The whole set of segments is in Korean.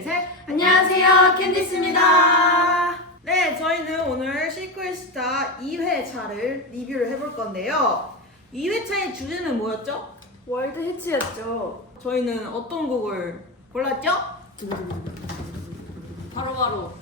둘, 셋. 안녕하세요, 캔디스입니다. 네, 저희는 오늘 시크릿스타 2회차를 리뷰를 해볼 건데요. 2회차의 주제는 뭐였죠? 월드 히트였죠. 저희는 어떤 곡을 골랐죠? 바로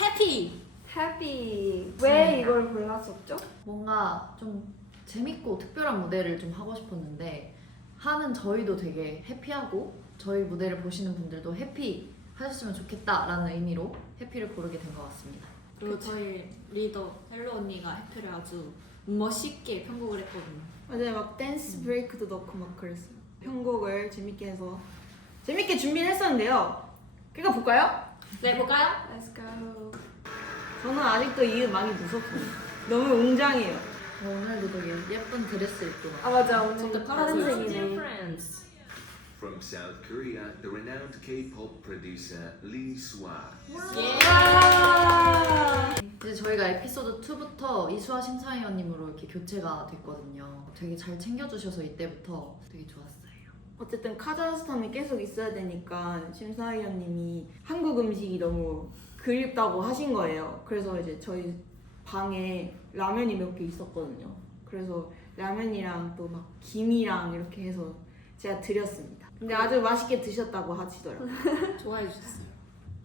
해피! 해피. 왜 이걸 골랐었죠? 뭔가 좀 재밌고 특별한 무대를 좀 하고 싶었는데 하는 저희도 되게 해피하고 저희 무대를 보시는 분들도 해피 하셨으면 좋겠다라는 의미로 해피를 고르게 된 것 같습니다. 그리고 저희 리더 헬로 언니가 해피를 아주 멋있게 편곡을 했거든요. 맞아요, 막 댄스 브레이크도 넣고 막 그랬어요. 편곡을 재밌게 해서 재밌게 준비를 했었는데요. 그러니까 볼까요? 네, 볼까요? Let's go. 저는 아직도 이 음악이 무섭거든요. 너무 웅장해요. 오늘도 되게 예쁜 드레스 입고 아 맞아, 오늘 진짜 파란색이네. From South Korea, the renowned K-pop producer Lee Swa. 이제 저희가 에피소드 2부터 이수아 심사위원님으로 이렇게 교체가 됐거든요. 되게 잘 챙겨주셔서 이때부터 되게 좋았어요. 어쨌든 카자흐스탄에 계속 있어야 되니까 심사위원님이 한국 음식이 너무 그립다고 하신 거예요. 그래서 이제 저희 방에 라면이 몇 개 있었거든요. 그래서 라면이랑 또 막 김이랑 이렇게 해서 제가 드렸습니다. 근데 아주 맛있게 드셨다고 하시더라고요. 좋아해 주셨어요.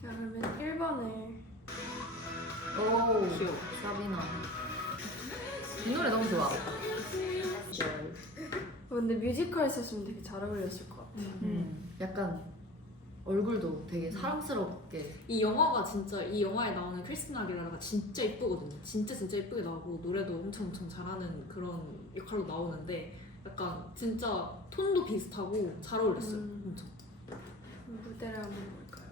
자 그러면 1번을. 오, 귀여워. 사비나. 이 노래 너무 좋아. 근데 뮤지컬 했었으면 되게 잘 어울렸을 것 같아. 약간 얼굴도 되게 사랑스럽게. 이 영화가 진짜 이 영화에 나오는 크리스티나 아길레라가 진짜 이쁘거든요. 진짜 예쁘게 나오고 노래도 엄청 잘하는 그런 역할로 나오는데 약간 진짜 톤도 비슷하고 잘 어울렸어요. 엄청. 무대를 한번 볼까요?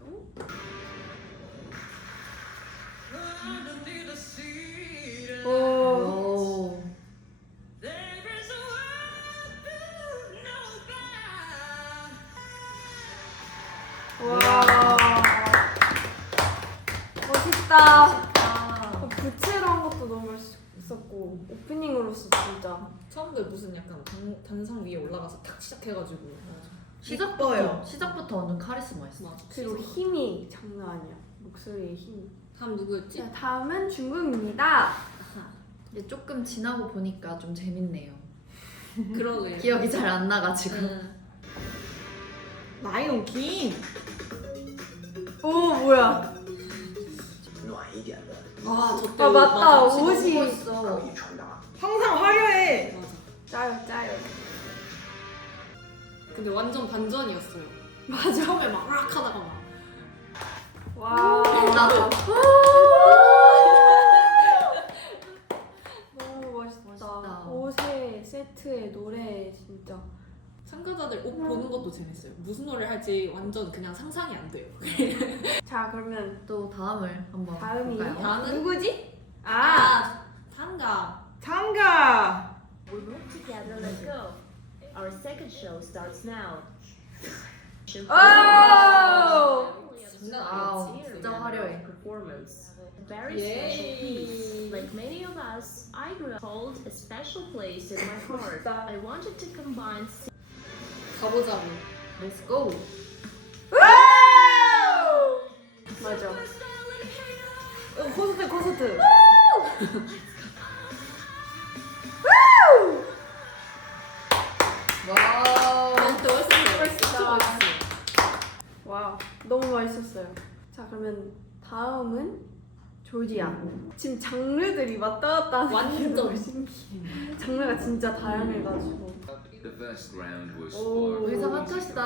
오. 오. 와. 멋있다. 부채로 한 것도 너무 멋있었고 오프닝으로서 진짜. 처음부터 무슨 약간 단상 위에 올라가서 탁 시작해가지고 시작부터 완전 카리스마 있어. 맞아. 그리고 힘이 장난 아니야. 목소리의 힘이. 다음 누구였지? 자, 다음은 중국입니다. 이제 조금 지나고 보니까 좀 재밌네요. 그러네. 기억이 잘 안 나가지고. 라이온 킹! 오 뭐야? 아, 저때 아 맞다. 옷 옷이 있어. 항상 화려해! 맞아. 짜요. 근데 완전 반전이었어요. 맞아. 처음에 막 으악 하다가 막 와. 나도. 너무 멋있다. 멋있다. 옷에 세트에 노래 진짜. 참가자들 옷 보는 것도 재밌어요. 무슨 노래를 할지 완전 그냥 상상이 안 돼요. 자 그러면 또 다음을 한번 다음이 볼까요? 나는 누구지? 탄가. 장가! We move together, let's go. Our second show starts now. 오! 와우, 진짜 화려해. Performance. A very Yay. special piece. Like many of us, I grew up hold a special place in my heart. I wanted to combine 가보자고. Let's go. 맞아. 콘서트! 와우. 또 멋있어요. 멋있다. 진짜 멋있어요. 와 너무 멋있었어요. 자 그러면 다음은 조지아. 지금 장르들이 왔다 갔다 하는 게 완전. 너무 신기해. 장르가 진짜 다양해가지고. The first round was Oh, for 의상 핫하시다.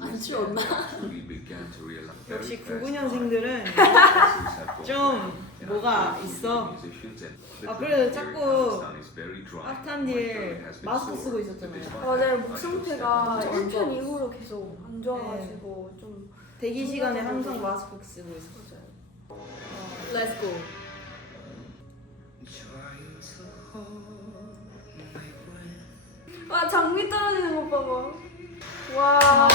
안 추웠나? We began to realize 역시 very fast 99년생들은 how 좀 뭐가 있어. 아, 그래도 자꾸 아프탄딜 마스크 쓰고 있었잖아요. 맞아요. 목 상태가 1편 이후로 계속 안 좋아가지고 좀. 대기 시간에 항상 마스크 쓰고 있었어요. Let's go. 와 장미 떨어지는 것 봐봐. 와.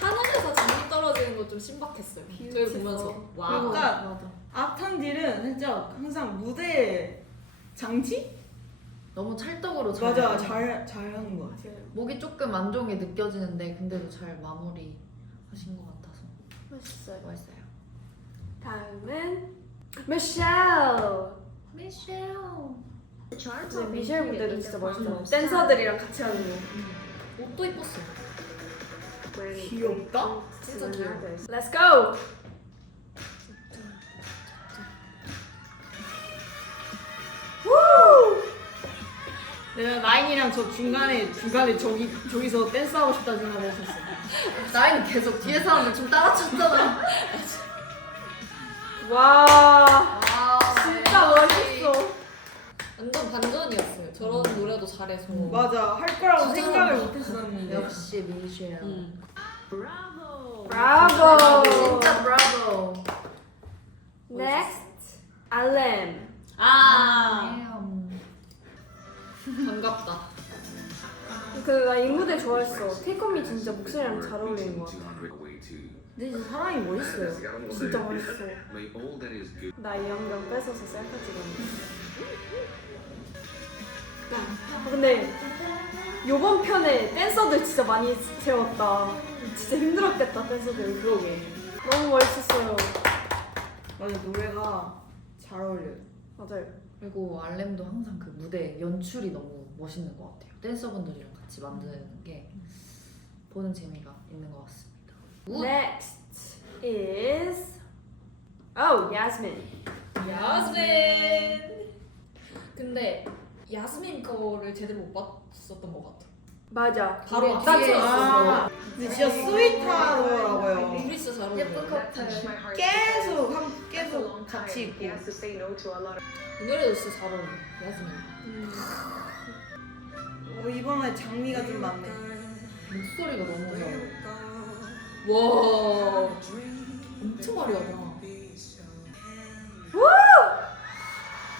하늘에서 장미 떨어지는 거 좀 신박했어요. 저희 보면서 와. 그러니까 맞아. 아프탄딜은 살짝 항상 무대 장치? 너무 찰떡으로 잘. 맞아, 잘하는 것 같아. 맞아요. 목이 조금 안 좋은 게 느껴지는데 근데도 잘 마무리 하신 것 같아서 멋있어요. 멋있어요. 다음은 미셸. 미셸. The charts 네, are 미셸 included 무대도 in 진짜 the 멋있어. bottom of 댄서들이랑 같이 하는 거. 옷도 이뻤어. 귀엽다? 진짜 귀여워. Let's go. 우! 내가 나인이랑 저 중간에 저기서 댄스 하고 싶다 생각했었어. 나이는 계속 뒤에 사람들 좀 따라쳤잖아. 와, 와, 진짜 멋있어. 완전 반전이었어요. 저런 노래도 잘해서. 맞아, 할 거라고 진짜 생각을 잘한다. 못했었는데. 역시 미셸. Bravo! 브라보. 진짜 브라보. Next, 알렘. 반갑다. 나 이 무대 좋아했어. 테이크미 진짜 목소리랑 잘 어울리는 것 같아. 근데 진짜 사람이 멋있어요. 진짜 멋있어. May all that is good 나 이 안경 뺏어서 셀카 찍었는데. 근데 요번 편에 댄서들 진짜 많이 세웠다. 진짜 힘들었겠다 댄서들. 그러게. 너무 멋있었어요. 맞아, 노래가 잘 어울려요. 맞아요. 그리고 알렘도 항상 그 무대 연출이 너무 멋있는 것 같아요. 댄서분들이랑 같이 만드는 게 보는 재미가 있는 것 같습니다. Next is 야스민. 야스민. 근데 야스민 거를 제대로 못 봤었던 것 같아. 맞아. 바로 딱 뒤에 찍었어. 아, 근데 진짜 스윗하더라고요. 둘이 진짜 잘 어울려. 예쁜 커플. 계속 같이 있고. 이 노래도 진짜 잘 어울려. 야스민. 이번에 장미가 좀 많네. 목소리가 너무 좋아요. 와. 엄청 화려하다.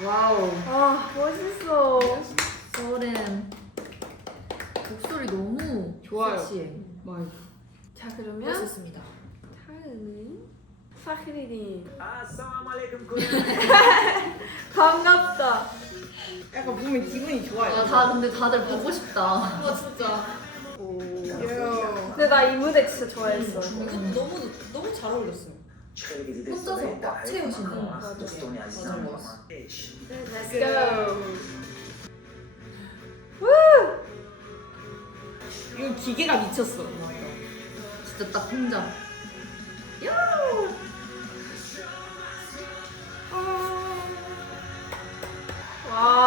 와우. 아 멋있어. 소름. 목소리 너무 좋아요. 섹시해. 자 그러면 멋있습니다. 다음은 파크리딘. 반갑다. 약간 보면 기분이 좋아요. 근데 다들 보고 싶다. 아 진짜. 근데 나 이 무대 진짜 좋아했어. 이것도 너무 잘 어울렸어요. 혼자서 꽉 채우시는 거. 맞아. Let's go. 이거 기계가 미쳤어. 진짜 딱 혼자.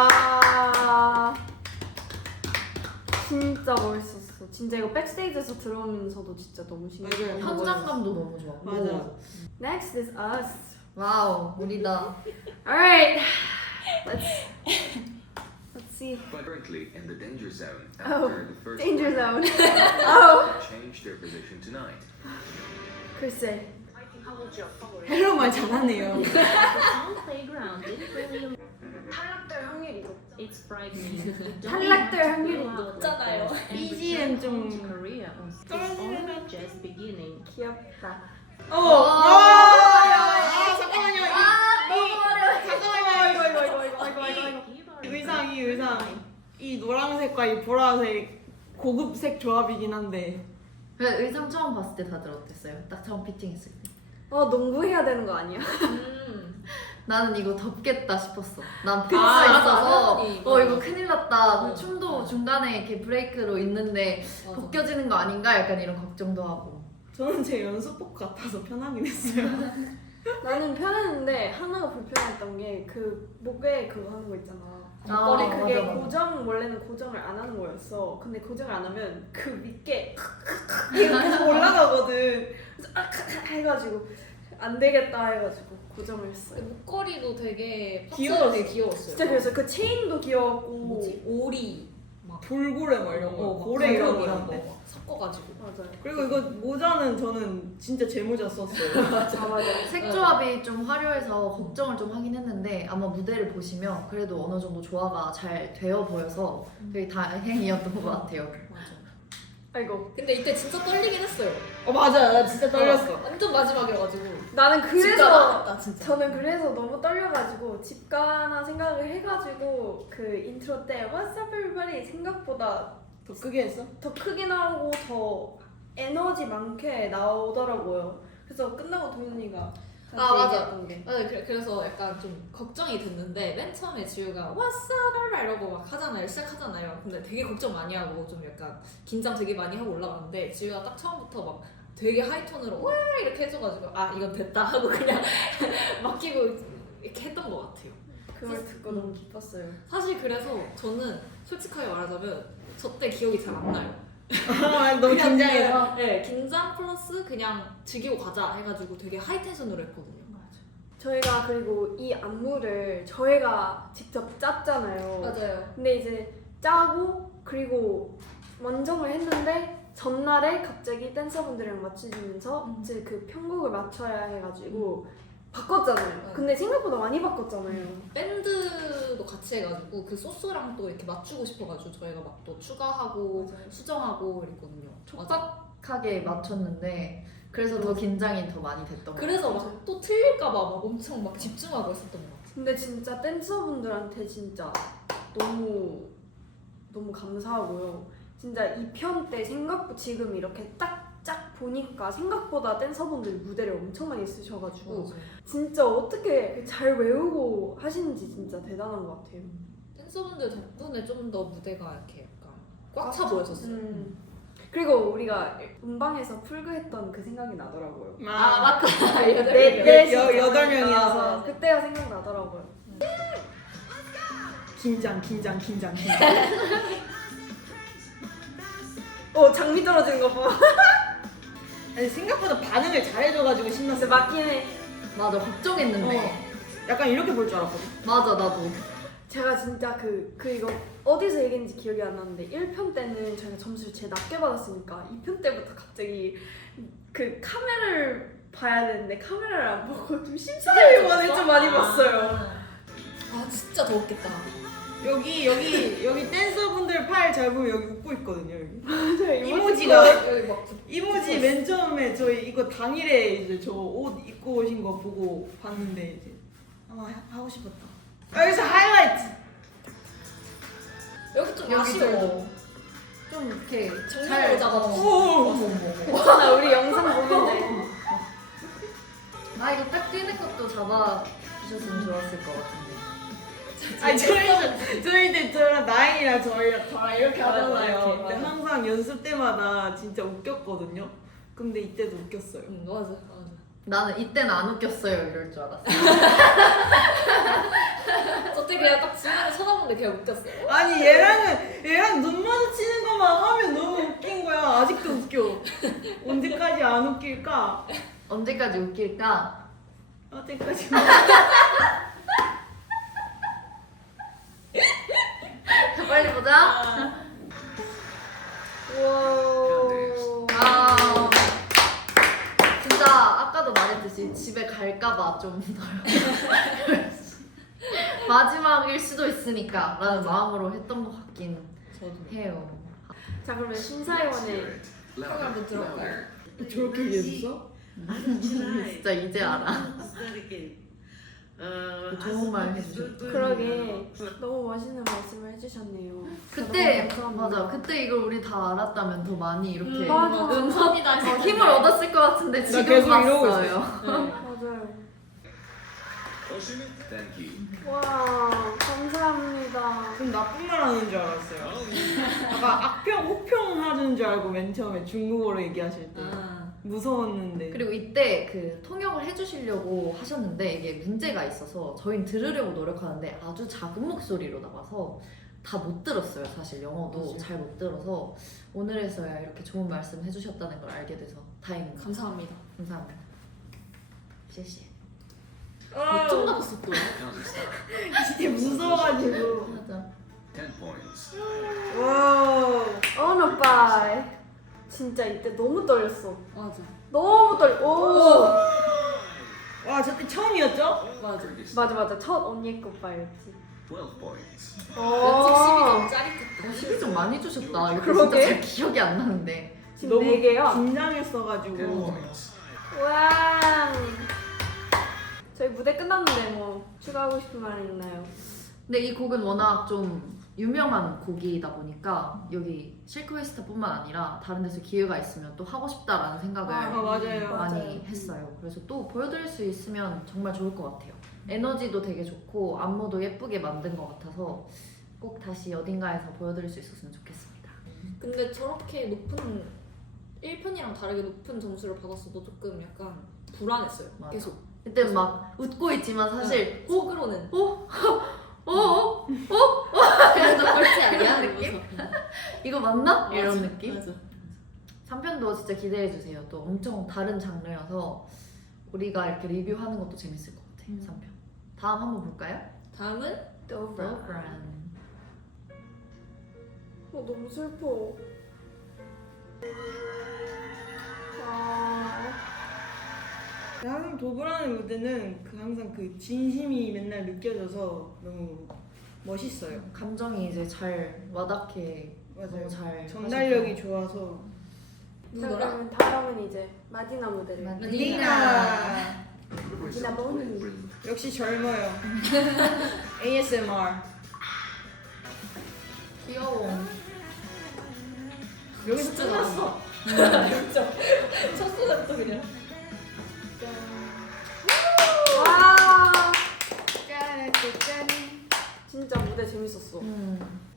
와. 진짜 멋있었어. 진짜 이거 백스테이지에서 들어오면서도 진짜 너무 신기해. 맞아요. 현장감도 너무 좋았고. 맞아. Next is us. 와우, 우리다. Alright. Let's see. but currently in the danger zone Oh, after the first Danger round. zone. Oh. Change their position tonight. 글쎄. 헬로 말 잘하네요. The small playground didn't really. It's frightening. 탈락될 확률이 높잖아요. BGM 좀 Korea. It's only just beginning. 귀엽다. 잠깐만요. 이거. 이 의상 이 노란색과 이 보라색 고급색 조합이긴 한데. 그래, 의상 처음 봤을 때 다들 어땠어요? 딱 처음 피팅했을 때. 농구해야 되는 거 아니야? 나는 이거 덥겠다 싶었어. 난 아, 팬츠가 있어서 당연히. 이거 큰일 났다. 어. 춤도 중간에 이렇게 브레이크로 있는데 맞아. 벗겨지는 거 아닌가? 약간 이런 걱정도 하고. 저는 제 연습복 같아서 편하긴 했어요. 나는 편했는데 하나가 불편했던 게 그 목에 그거 하는 거 있잖아. 아, 근데 그게 맞아. 원래는 고정을 안 하는 거였어. 근데 고정을 안 하면 그 밑에 이거 계속 올라가거든. 그래서 해가지고 안 되겠다 해가지고 고정을 했어요. 목걸이도 되게 귀여웠어. 되게 귀여웠어요. 진짜 그래서 그 체인도 귀여웠고. 뭐지? 오리 막 돌고래 막 이런 거, 막 고래 이런 이런 거였는데. 거 섞어가지고. 맞아요. 그리고 이거 모자는 저는 진짜 제 모자 썼어요. 맞아. 색조합이 좀 화려해서 걱정을 좀 하긴 했는데 아마 무대를 보시면 그래도 어느 정도 조화가 잘 되어 보여서 되게 다행이었던 것 같아요. 맞아. 아이고. 근데 이때 진짜 떨리긴 했어요. 맞아, 나 진짜 떨렸어. 완전 마지막이어가지고. 나는 집 그래서 가봤다, 진짜. 저는 그래서 너무 떨려가지고 집 가나 생각을 해가지고 그 인트로 때 What's up everybody 생각보다 더 크게 했어? 더 크게 나오고 더 에너지 많게 나오더라고요. 그래서 끝나고 도윤이가 맞아. 얘기했던 게 네, 그래서 약간 좀 걱정이 됐는데 맨 처음에 지우가 What's up? 이러고 막 하잖아요. 시작하잖아요. 근데 되게 걱정 많이 하고 좀 약간 긴장 되게 많이 하고 올라갔는데 지우가 딱 처음부터 막 되게 하이톤으로 와 이렇게 해줘가지고 아 이건 됐다 하고 그냥 맡기고 이렇게 했던 것 같아요. 그걸 듣고 너무 기뻤어요. 사실 그래서 저는 솔직하게 말하자면 저 때 기억이 잘 안 나요. 너무 그냥 긴장해서. 네, 긴장 플러스 그냥 즐기고 가자 해가지고 되게 하이텐션으로 했거든요. 저희가 그리고 이 안무를 저희가 직접 짰잖아요. 맞아요. 근데 이제 짜고 그리고 원정을 했는데 전날에 갑자기 댄서분들이랑 맞추면서 이제 그 편곡을 맞춰야 해가지고 바꿨잖아요. 근데 생각보다 많이 바꿨잖아요. 밴드도 같이 해가지고 그 소스랑 또 이렇게 맞추고 싶어가지고 저희가 막 또 추가하고 맞아요. 수정하고 그랬거든요. 맞아. 촉박하게 맞췄는데 그래서 더 긴장이 더 많이 됐던 것 그래서 같아요. 막 또 틀릴까봐 막 엄청 막 집중하고 했었던 것 같아요. 근데 진짜 댄서분들한테 진짜 너무 감사하고요. 진짜 이 편 때 생각보다 지금 이렇게 딱 보니까 생각보다 댄서분들이 무대를 엄청 많이 쓰셔가지고 진짜 어떻게 잘 외우고 하시는지 진짜 대단한 것 같아요. 댄서분들 덕분에 좀 더 무대가 이렇게 약간 꽉 차 보였었어요. 그리고 우리가 음방에서 풀그했던 그 생각이 나더라고요. 아 맞다. 여덟 명이어서. 그때가 생각나더라고요. 긴장. 장미 떨어지는 거 봐. 아니 생각보다 반응을 잘해줘가지고 근데 신났어. 맞긴 해. 맞아, 걱정했는데. 약간 이렇게 볼 줄 알았거든. 맞아, 나도. 제가 진짜 그 이거 어디서 얘기했는지 기억이 안 나는데 1편 때는 저희가 점수를 제일 낮게 받았으니까 2편 때부터 갑자기 그 카메라를 봐야 되는데 카메라를 안 보고 좀 심사위원을 좀 많이 봤어요. 아 진짜 더웠겠다. 여기 댄서분들 팔 잘 보면 여기 웃고 있거든요. 여기. 맞아요. 이모지가 여기 막 이모지 맨 처음에 저희 이거 당일에 이제 저 옷 입고 오신 거 보고 봤는데 이제 아마 하고 싶었다. 여기서 하이라이트. 여기 좀 여기 아쉬워. 좀 이렇게 정면으로 잡아서. 오. 괜찮아, 우리 영상 보면 돼. 아, 이거 딱 뛰는 것도 잡아주셨으면 좋았을 것 같은데. 아니 저희들 저랑 나인이랑 저랑 이렇게 맞아, 하잖아요. 이렇게, 근데 맞아. 항상 연습 때마다 진짜 웃겼거든요. 근데 이때도 웃겼어요. 맞아. 나는 이때는 안 웃겼어요 이럴 줄 알았어. 저때 그냥 딱 지우를 쳐다보는데 그냥 웃겼어요. 아니 얘랑 눈 마주치는 것만 하면 너무 웃긴 거야. 아직도 웃겨. 언제까지 안 웃길까? 언제까지 웃길까? 언제까지? 빨리 보자. 우와. 아, 진짜 아까도 말했듯이 집에 갈까봐 좀 마지막일 수도 있으니까 라는 마음으로 했던 것 같긴 저도. 해요. 자, 그러면 심사위원의 평을 한번 들어볼까요? 저렇게 얘기했어? 진짜 이제 알아. 좋은 말 해주셨죠. 그러게 너무 멋있는 말씀을 해주셨네요. 그때 너무 감사합니다. 맞아. 그때 이걸 우리 다 알았다면 더 많이 이렇게 맞아. 음성이다. 힘을 얻었을 것 같은데 지금 계속 이러고 봤어요. 맞아요. Thank you. 와, 감사합니다. 좀 나쁜 말 하는 줄 알았어요. 아까 혹평 하는 줄 알고 맨 처음에 중국어로 얘기하실 때 무서웠는데. 그리고 이때 그 통역을 해주시려고 하셨는데 이게 문제가 있어서 저희는 들으려고 노력하는데 아주 작은 목소리로 나와서 다 못 들었어요. 사실 영어도 맞아요. 잘 못 들어서 오늘에서야 이렇게 좋은 말씀 해주셨다는 걸 알게 돼서 다행입니다. 감사합니다. 감사합니다. 시시. 몇점 나왔어 또? Kazakhstan, 진짜 무서워가지고. 맞아. 10 points. 와. 오빠 진짜 이때 너무 떨렸어. 맞아. 너무 떨. 오. 와, 저때 처음이었죠? 맞아. 맞아. 첫 언니 오빠였지. 12 points. 연속 12점 짜릿했다. 12점 많이 주셨다. 이거 그러게. 진짜 잘 기억이 안 나는데. 지금 4개야. 긴장했어가지고. 10 points. 와. 저희 무대 끝났는데 뭐 추가하고 싶은 말 있나요? 근데 이 곡은 워낙 좀 유명한 곡이다 보니까 여기 실크웨스트뿐만 아니라 다른 데서 기회가 있으면 또 하고 싶다라는 생각을 맞아요. 많이 맞아요. 했어요. 그래서 또 보여드릴 수 있으면 정말 좋을 것 같아요. 에너지도 되게 좋고 안무도 예쁘게 만든 것 같아서 꼭 다시 어딘가에서 보여드릴 수 있었으면 좋겠습니다. 근데 저렇게 높은 1편이랑 다르게 높은 점수를 받았어도 조금 약간 불안했어요. 맞아. 계속. 그때 막 웃고 있지만 사실 속으로는 어? 그래도 꼴찌 아니야? 이런 느낌? 이러면서. 이거 맞나? 맞아, 이런 느낌? 맞아. 3편도 진짜 기대해주세요. 또 엄청 다른 장르여서 우리가 이렇게 리뷰하는 것도 재밌을 것 같아요. 3편. 다음 한번 볼까요? 다음은 Doran. 너무 슬퍼. 아, 항상 도브라는 무대는 항상 그 진심이 맨날 느껴져서 너무 멋있어요. 감정이 이제 잘 와닿게 맞아요. 너무 잘 전달력이 좋아서. 자, 누구라? 그러면 다음은 이제 마디나 무대를. 하셨어요. 리나 Result Bonnie. brilliant. 역시 젊어요. ASMR. 귀여워. 여기서 진짜 끝났어. 첫 소절부터 그냥. 와, 짠. 진짜 무대 재밌었어.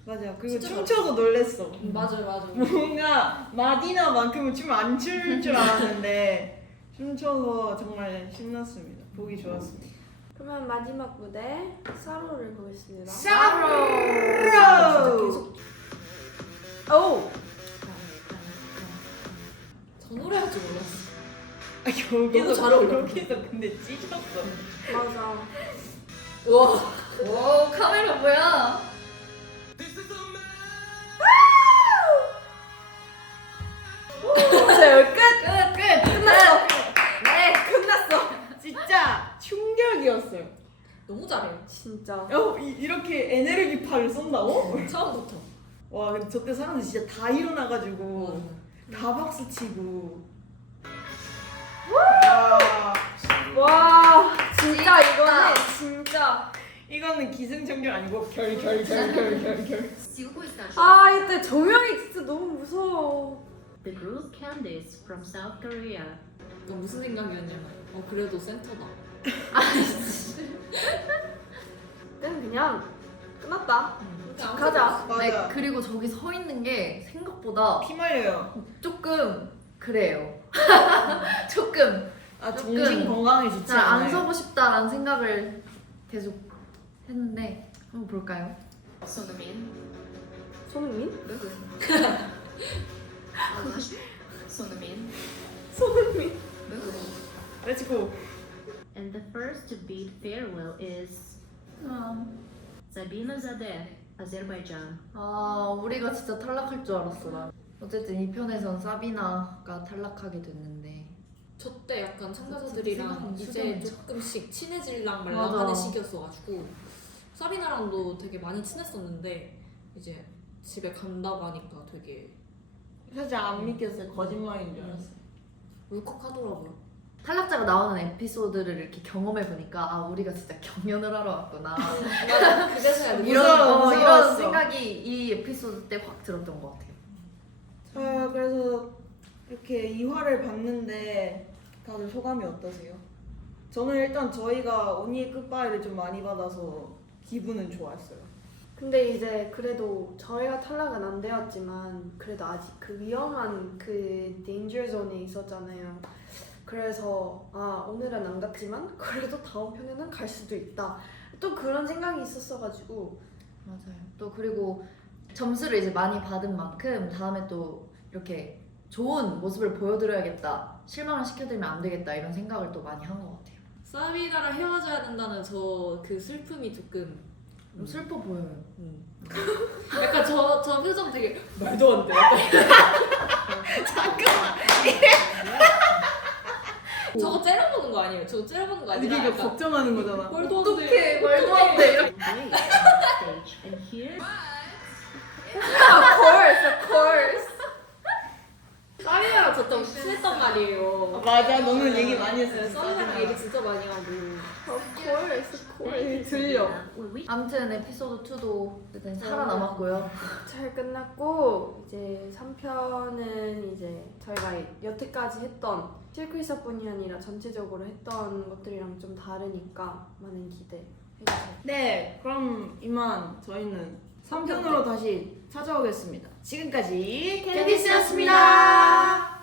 맞아. 그리고 진짜 춤춰서 놀랬어. 맞아요. 뭔가 마디나만큼은 춤 안 출 줄 알았는데 춤춰서 정말 신났습니다. 보기 좋았습니다. 그러면 마지막 무대 사로를 보겠습니다. 사로. 오. 저 노래 할 줄 몰랐어. 여기서 너무 잘 어울려. 여기서 근데 찢었어. 맞아. 우와. 오 카메라 뭐야? 자, 여기 끝. 끝났어. 네. 끝났어. 진짜 충격이었어요. 너무 잘해요. 진짜. 이렇게 에네르기파를 쏜다고? 처음부터. 와 근데 저때 사람들 진짜 다 일어나가지고 다 박수 치고. 와, 와, 진짜 이거는 진짜. 이거는 기승전결 아니고 결. 아, 이때 조명이 진짜 너무 무서워. The group Candice from South Korea. 너 무슨 생각이었냐면 그래도 센터다. 그때는 그냥 끝났다. 그냥 가자. 맞아. 네, 그리고 저기 서 있는 게 생각보다 피 말려요. 조금 그래요. 조금 아 조금 정신 건강에 좋지 잘 안 않아요. 서고 싶다라는 생각을 계속 했는데 한번 볼까요? 손흥민, 손흥민? 손흥민, 손흥민. Let's go. And the first to beat farewell is Sabina Zadeh, Azerbaijan. 아 우리가 진짜 탈락할 줄 알았어 나. 어쨌든 이 편에선 사비나가 탈락하게 됐는데 저때 약간 참가자들이랑 생각하면 이제 수정이죠. 조금씩 친해질랑 말랑 맞아. 하는 시기였어가지고 사비나랑도 되게 많이 친했었는데 이제 집에 간다고 하니까 되게 사실 안 믿겼어요. 거짓말인 줄 알았어요. 울컥하더라고요. 탈락자가 나오는 에피소드를 이렇게 경험해 보니까 아 우리가 진짜 경연을 하러 왔구나 맞아. 그래서야 무서워, 이런 무서웠어. 생각이 이 에피소드 때 확 들었던 것 같아요. 자 그래서 이렇게 2화를 봤는데 다들 소감이 어떠세요? 저는 일단 저희가 언니의 끝발을 좀 많이 받아서 기분은 좋았어요. 근데 이제 그래도 저희가 탈락은 안 되었지만 그래도 아직 그 위험한 그 데인저 존에 있었잖아요. 그래서 아 오늘은 안 갔지만 그래도 다음 편에는 갈 수도 있다. 또 그런 생각이 있었어가지고 맞아요. 또 그리고 점수를 이제 많이 받은 만큼 다음에 또 이렇게 좋은 모습을 보여드려야겠다. 실망을 시켜드리면 안 되겠다 이런 생각을 또 많이 한 것 같아요. 사비나랑 헤어져야 된다는 저 그 슬픔이 조금 좀 슬퍼 보여요. 약간 저 표정 되게 말도 안 돼. 잠깐만. 저거 째려보는 거 아니에요? 저거 째려보는 거 아니라 이게 약간 걱정하는 거잖아. 말도 안 돼. 말도 안 돼. 이렇게. Wait, on stage. And here, of course. 사비나랑 저 좀 친했단 말이에요. 말이에요. 맞아, 너는 얘기 많이 했어. 네, 썰이랑 얘기 진짜 많이 하고. 콜 들려. When we 아무튼 에피소드 2도 어쨌든 살아남았고요. 잘 끝났고 이제 3편은 이제 저희가 여태까지 했던 실크리사뿐이 아니라 전체적으로 했던 것들이랑 좀 다르니까 많은 기대 해주세요. 네, 그럼 이만 저희는 3편으로 다시 찾아오겠습니다. 지금까지 캔디스였습니다.